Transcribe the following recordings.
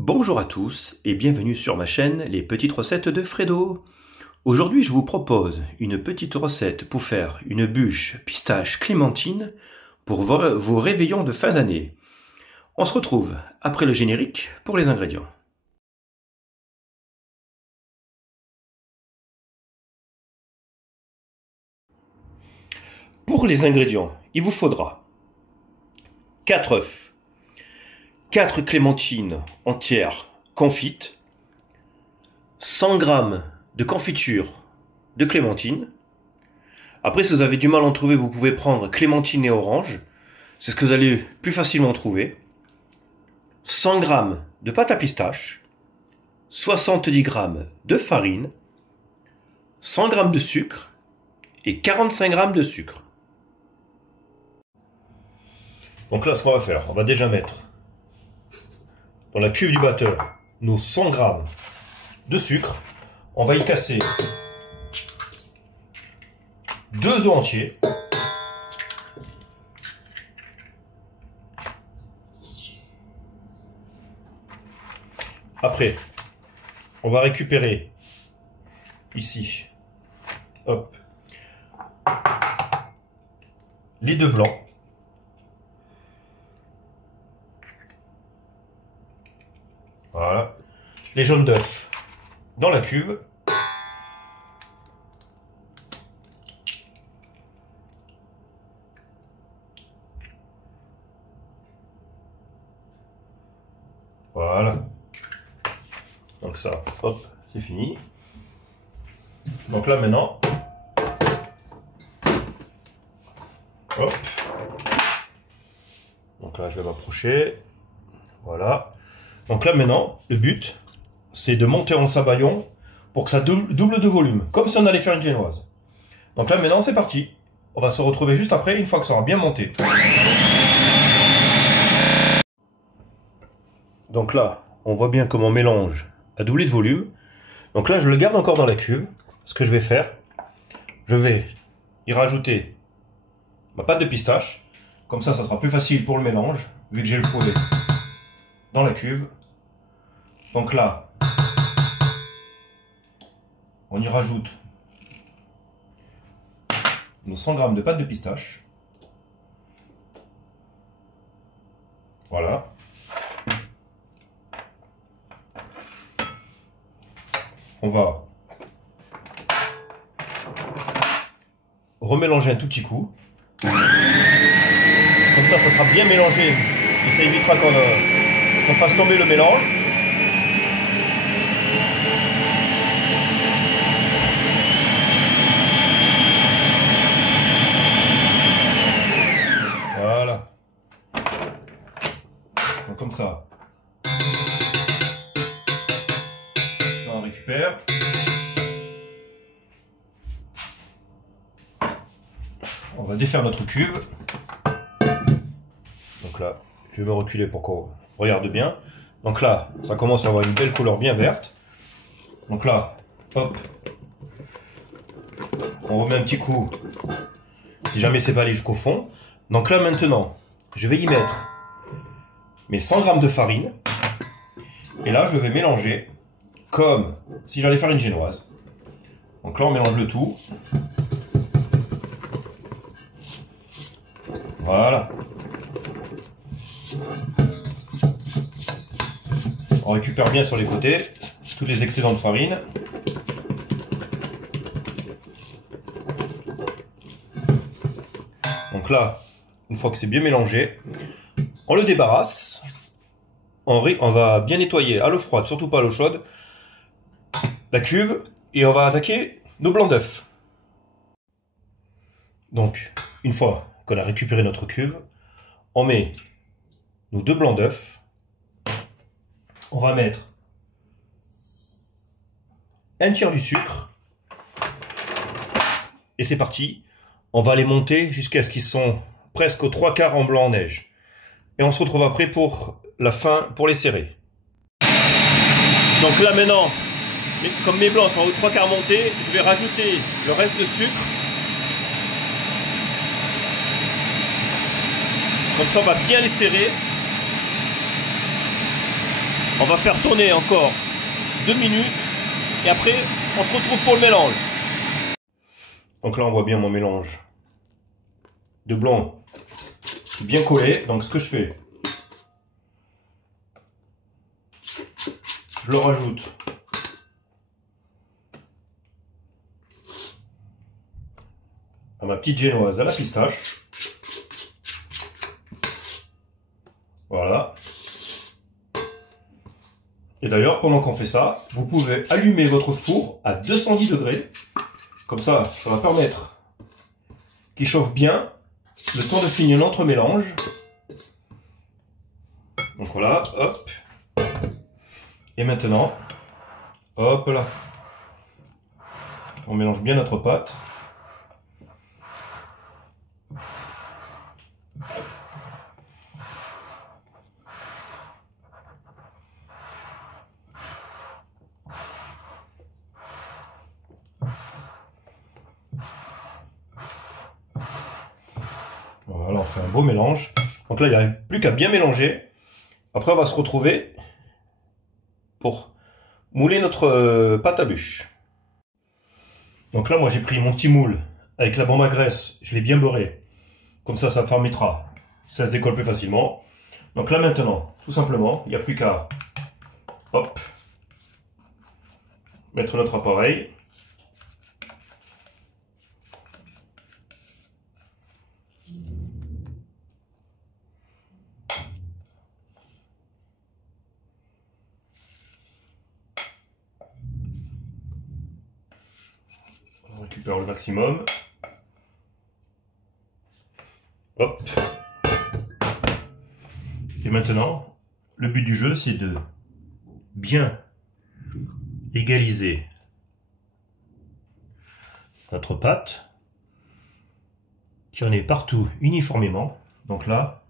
Bonjour à tous et bienvenue sur ma chaîne Les Petites Recettes de Fredo. Aujourd'hui je vous propose une petite recette pour faire une bûche pistache clémentine pour vos réveillons de fin d'année. On se retrouve après le générique pour les ingrédients. Pour les ingrédients, il vous faudra 4 œufs, 4 clémentines entières confites, 100 g de confiture de clémentine. Après, si vous avez du mal à en trouver, vous pouvez prendre clémentine et orange. C'est ce que vous allez plus facilement trouver. 100 g de pâte à pistache, 70 g de farine, 100 g de sucre et 45 g de sucre. Donc là, ce qu'on va faire, on va déjà mettre dans la cuve du batteur nos 100 g de sucre. On va y casser 2 œufs entiers. Après, on va récupérer ici, hop, les 2 blancs. Voilà. Les jaunes d'œufs dans la cuve. Voilà. Donc ça, hop, c'est fini. Donc là maintenant, hop. Donc là je vais m'approcher. Voilà. Donc là maintenant, le but, c'est de monter en sabayon pour que ça double de volume, comme si on allait faire une génoise. Donc là maintenant, c'est parti. On va se retrouver juste après, une fois que ça aura bien monté. Donc là, on voit bien que mon mélange a doublé de volume. Donc là, je le garde encore dans la cuve. Ce que je vais faire, je vais y rajouter ma pâte de pistache. Comme ça sera plus facile pour le mélange, vu que j'ai le fouet dans la cuve. Donc là, on y rajoute nos 100 g de pâte de pistache. Voilà. On va remélanger un tout petit coup. Comme ça sera bien mélangé et ça évitera qu'on fasse tomber le mélange. Voilà. Donc comme ça. On récupère. On va défaire notre cuve. Donc là, je vais me reculer pour qu'on regarde bien. Donc là, ça commence à avoir une belle couleur bien verte. Donc là, hop. On remet un petit coup, si jamais c'est pas allé jusqu'au fond. Donc là maintenant, je vais y mettre mes 100 g de farine. Et là, je vais mélanger comme si j'allais faire une génoise. Donc là, on mélange le tout. Voilà. On récupère bien sur les côtés tous les excédents de farine. Donc là, une fois que c'est bien mélangé, on le débarrasse. On va bien nettoyer à l'eau froide, surtout pas à l'eau chaude, la cuve, et on va attaquer nos blancs d'œufs. Donc, une fois qu'on a récupéré notre cuve, on met nos 2 blancs d'œufs. On va mettre un tiers du sucre. Et c'est parti. On va les monter jusqu'à ce qu'ils sont presque aux 3/4 en blanc en neige. Et on se retrouve après pour la fin, pour les serrer. Donc là maintenant, comme mes blancs sont aux 3/4 montés, je vais rajouter le reste de sucre. Comme ça on va bien les serrer. On va faire tourner encore 2 minutes. Et après, on se retrouve pour le mélange. Donc là, on voit bien mon mélange de blanc bien collé. Donc ce que je fais, je le rajoute à ma petite génoise à la pistache. Voilà. Et d'ailleurs, pendant qu'on fait ça, vous pouvez allumer votre four à 210 degrés. Comme ça, ça va permettre qu'il chauffe bien le temps de finir l'entremélange. Donc voilà, hop. Et maintenant, hop là. On mélange bien notre pâte. Voilà, on fait un beau mélange. Donc là, il n'y a plus qu'à bien mélanger. Après, on va se retrouver pour mouler notre pâte à bûche. Donc là, moi, j'ai pris mon petit moule avec la bombe à graisse. Je l'ai bien beurré. Comme ça permettra. Ça se décolle plus facilement. Donc là, maintenant, tout simplement, il n'y a plus qu'à hop, mettre notre appareil. On récupère le maximum. Hop. Et maintenant, le but du jeu, c'est de bien égaliser notre pâte, qu'il y en ait partout uniformément. Donc là,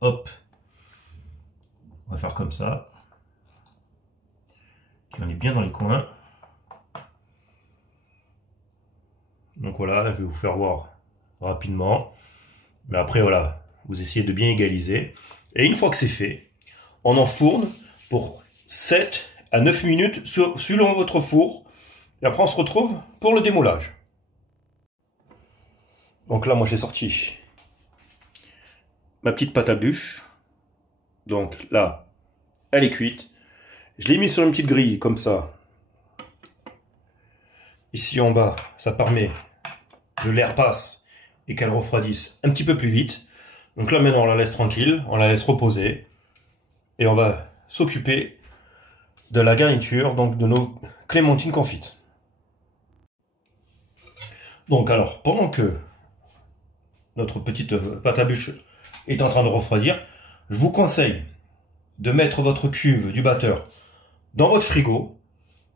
hop, on va faire comme ça. Qu'il y en ait bien dans les coins. Donc voilà, là je vais vous faire voir rapidement. Mais après voilà, vous essayez de bien égaliser. Et une fois que c'est fait, on enfourne pour 7 à 9 minutes selon votre four. Et après on se retrouve pour le démoulage. Donc là moi j'ai sorti ma petite pâte à bûche. Donc là, elle est cuite. Je l'ai mis sur une petite grille comme ça. Ici en bas, ça permet que l'air passe et qu'elle refroidisse un petit peu plus vite. Donc là maintenant on la laisse tranquille, on la laisse reposer. Et on va s'occuper de la garniture, donc de nos clémentines confites. Donc alors, pendant que notre petite pâte à bûche est en train de refroidir, je vous conseille de mettre votre cuve du batteur dans votre frigo.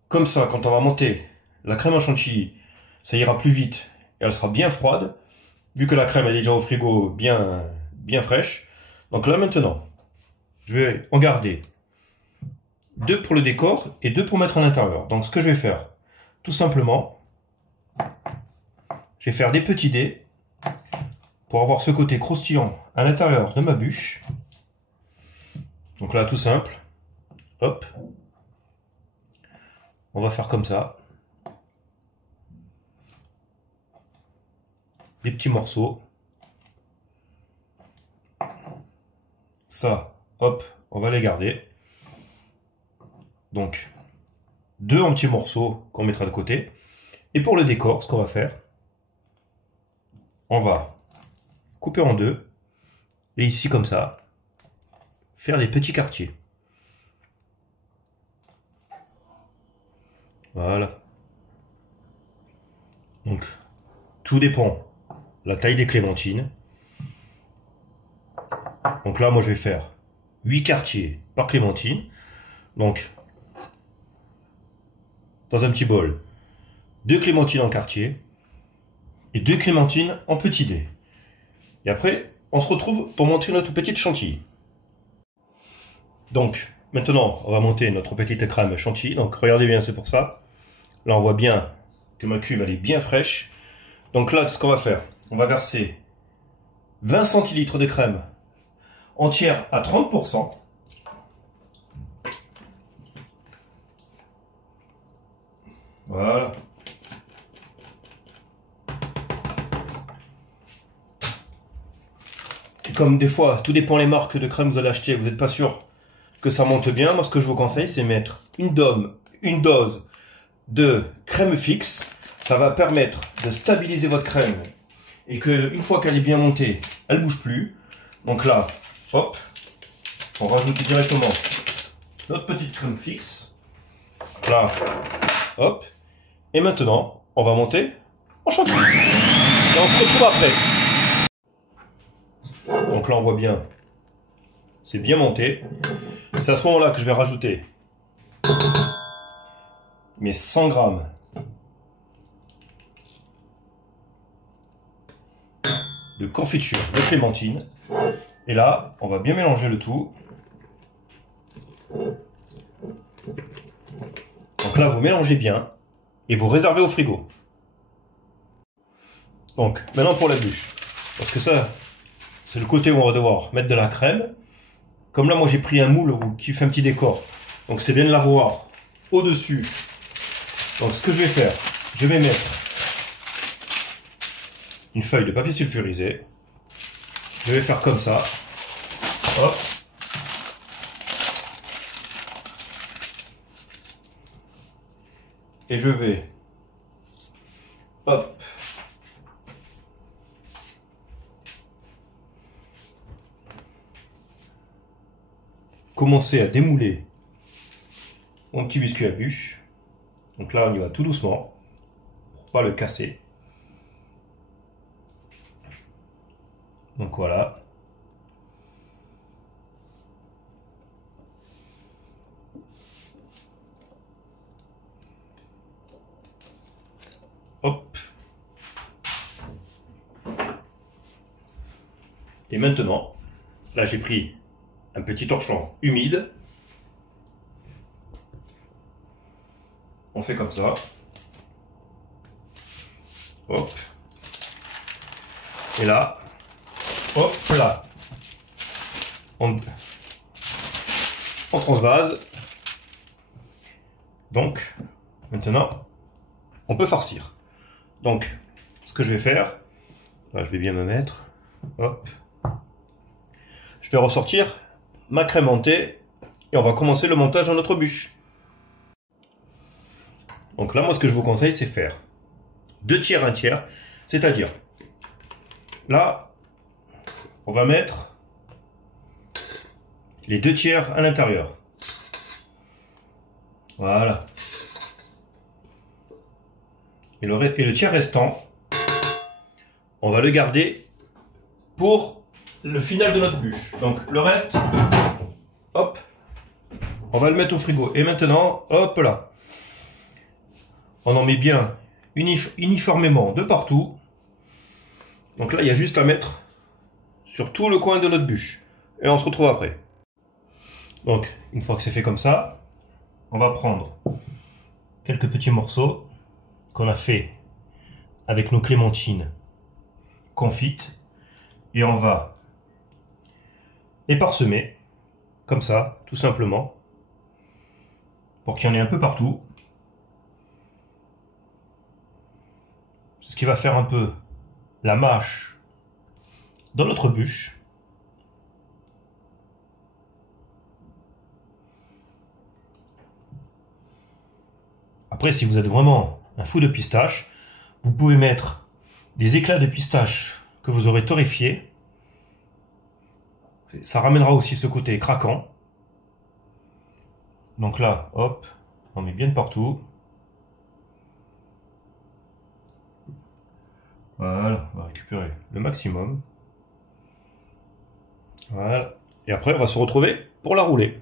Comme ça, quand on va monter la crème en chantilly, ça ira plus vite et elle sera bien froide, vu que la crème est déjà au frigo bien fraîche. Donc là maintenant, je vais en garder 2 pour le décor et 2 pour mettre à l'intérieur. Donc ce que je vais faire, tout simplement, je vais faire des petits dés pour avoir ce côté croustillant à l'intérieur de ma bûche. Donc là, tout simple, hop, on va faire comme ça. Des petits morceaux. Ça, hop, on va les garder. Donc, 2 en petits morceaux qu'on mettra de côté. Et pour le décor, ce qu'on va faire, on va couper en 2. Et ici, comme ça, faire des petits quartiers. Voilà. Donc, tout dépend de la taille des clémentines. Donc là, moi, je vais faire 8 quartiers par clémentine. Donc, dans un petit bol, 2 clémentines en quartier et 2 clémentines en petits dés. Et après, on se retrouve pour monter notre petite chantilly. Donc, maintenant, on va monter notre petite crème chantilly. Donc, regardez bien, c'est pour ça. Là, on voit bien que ma cuve, elle est bien fraîche. Donc là, ce qu'on va faire, on va verser 20 centilitres de crème entière à 30%. Voilà. Et comme des fois, tout dépend les marques de crème que vous allez acheter, vous n'êtes pas sûr que ça monte bien, moi ce que je vous conseille, c'est mettre une dose de crème fixe. Ça va permettre de stabiliser votre crème et que une fois qu'elle est bien montée, elle bouge plus. Donc là, hop, on rajoute directement notre petite crème fixe. Là, hop. Et maintenant, on va monter en chantilly. Et on se retrouve après. Donc là, on voit bien, c'est bien monté. C'est à ce moment-là que je vais rajouter mes 100 grammes de confiture de clémentine. Et là, on va bien mélanger le tout. Donc là, vous mélangez bien et vous réservez au frigo. Donc, maintenant pour la bûche. Parce que ça, c'est le côté où on va devoir mettre de la crème. Comme là, moi, j'ai pris un moule qui fait un petit décor. Donc, c'est bien de l'avoir au-dessus. Donc, ce que je vais faire, je vais mettre une feuille de papier sulfurisé. Je vais faire comme ça. Hop. Et je vais, hop, commencer à démouler mon petit biscuit à bûche. Donc là, on y va tout doucement, pour pas le casser. Donc voilà. Hop. Et maintenant, là j'ai pris un petit torchon humide. On fait comme ça. Hop. Et là, hop là. On transvase. Donc, maintenant, on peut farcir. Donc, ce que je vais faire, là, je vais bien me mettre. Hop. Je vais ressortir ma crème montée et on va commencer le montage de notre bûche. Donc là, moi, ce que je vous conseille, c'est faire 2 tiers, 1 tiers. C'est-à-dire, là, on va mettre les 2 tiers à l'intérieur. Voilà. Et le tiers restant, on va le garder pour le final de notre bûche. Donc le reste, hop, on va le mettre au frigo. Et maintenant, hop là, on en met bien uniformément de partout. Donc là, il y a juste à mettre sur tout le coin de notre bûche. Et on se retrouve après. Donc, une fois que c'est fait comme ça, on va prendre quelques petits morceaux qu'on a fait avec nos clémentines confites et on va les parsemer comme ça, tout simplement, pour qu'il y en ait un peu partout. C'est ce qui va faire un peu la mâche dans notre bûche. Après, si vous êtes vraiment un fou de pistache, vous pouvez mettre des éclats de pistache que vous aurez torréfiés. Ça ramènera aussi ce côté craquant. Donc là, hop, on met bien de partout. Voilà, on va récupérer le maximum. Voilà. Et après, on va se retrouver pour la rouler.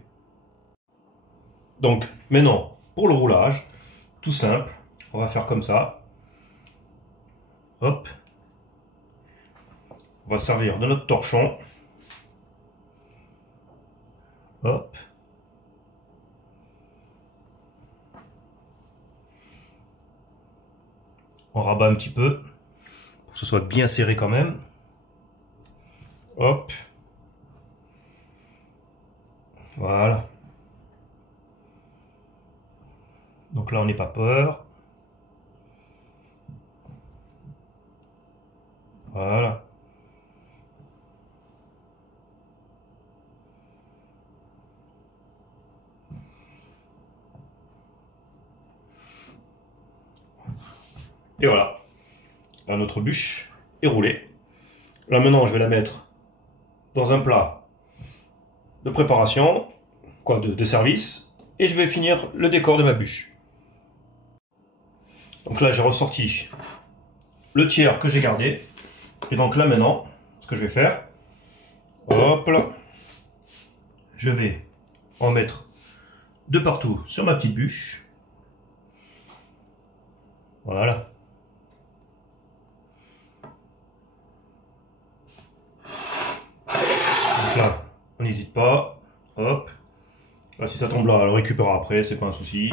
Donc, maintenant, pour le roulage, tout simple, on va faire comme ça. Hop. On va servir de notre torchon. Hop. On rabat un petit peu pour que ce soit bien serré quand même. Hop. Voilà. Donc là, on n'est pas peur. Voilà. Et voilà. Là, notre bûche est roulée. Là maintenant, je vais la mettre dans un plat de préparation, quoi, de service, et je vais finir le décor de ma bûche. Donc là, j'ai ressorti le tiers que j'ai gardé. Et donc là maintenant, ce que je vais faire, hop là, je vais en mettre de partout sur ma petite bûche. Voilà. Donc là, on n'hésite pas. Hop. Là, si ça tombe là, on le récupérera après, c'est pas un souci.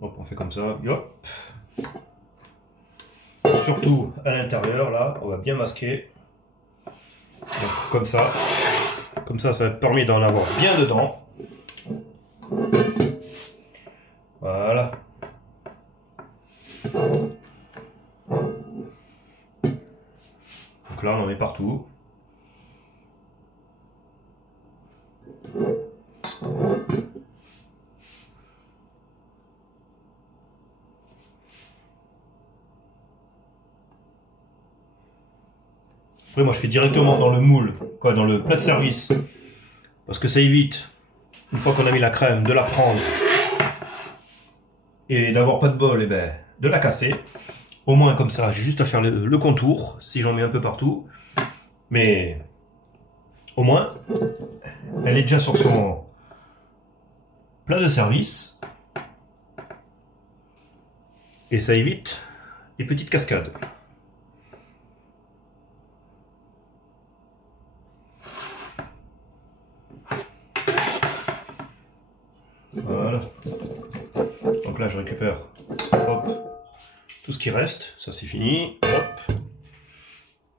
Hop, on fait comme ça. Hop. Surtout à l'intérieur, là, on va bien masquer. Donc, comme ça. Comme ça permet d'en avoir bien dedans. Voilà. Donc là, on en met partout. Après, moi, je fais directement dans le moule, quoi, dans le plat de service. Parce que ça évite, une fois qu'on a mis la crème, de la prendre et d'avoir pas de bol, et ben, de la casser. Au moins, comme ça, j'ai juste à faire le contour, si j'en mets un peu partout. Mais, au moins, elle est déjà sur son plat de service. Et ça évite les petites cascades. Voilà. Donc là, je récupère, hop, tout ce qui reste. Ça, c'est fini. Hop.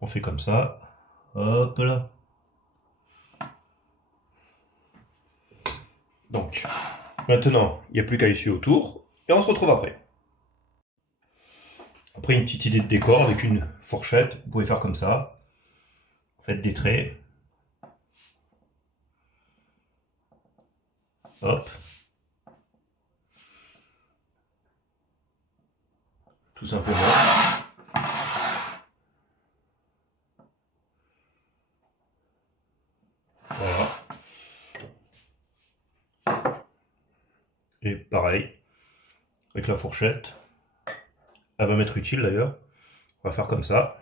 On fait comme ça. Hop là. Donc, maintenant, il n'y a plus qu'à essuyer autour. Et on se retrouve après. Après, une petite idée de décor avec une fourchette. Vous pouvez faire comme ça. Faites des traits. Hop. Tout simplement. Voilà. Et pareil, avec la fourchette. Elle va m'être utile d'ailleurs. On va faire comme ça.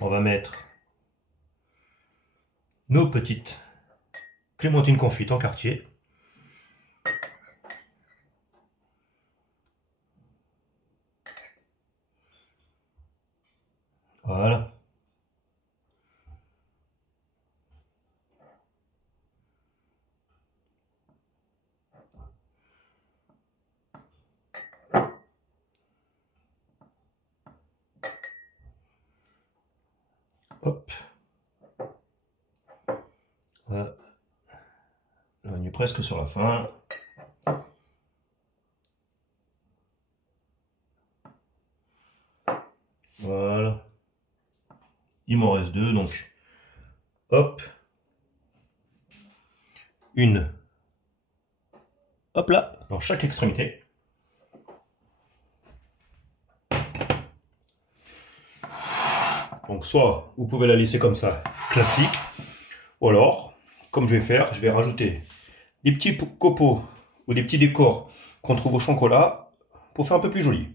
On va mettre nos petites clémentines confites en quartier. Voilà. Hop. Voilà. On est presque sur la fin. Voilà. Il m'en reste deux, donc hop. Une. Hop là, dans chaque extrémité. Donc soit vous pouvez la laisser comme ça, classique, ou alors, comme je vais faire, je vais rajouter des petits copeaux ou des petits décors qu'on trouve au chocolat pour faire un peu plus joli.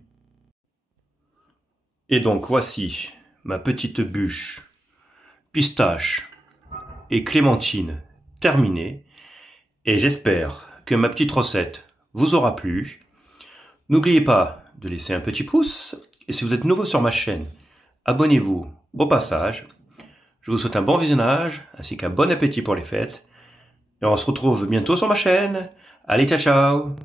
Et donc voici ma petite bûche pistache et clémentine terminée. Et j'espère que ma petite recette vous aura plu. N'oubliez pas de laisser un petit pouce. Et si vous êtes nouveau sur ma chaîne, abonnez-vous au passage. Je vous souhaite un bon visionnage ainsi qu'un bon appétit pour les fêtes. Et on se retrouve bientôt sur ma chaîne. Allez, ciao ciao!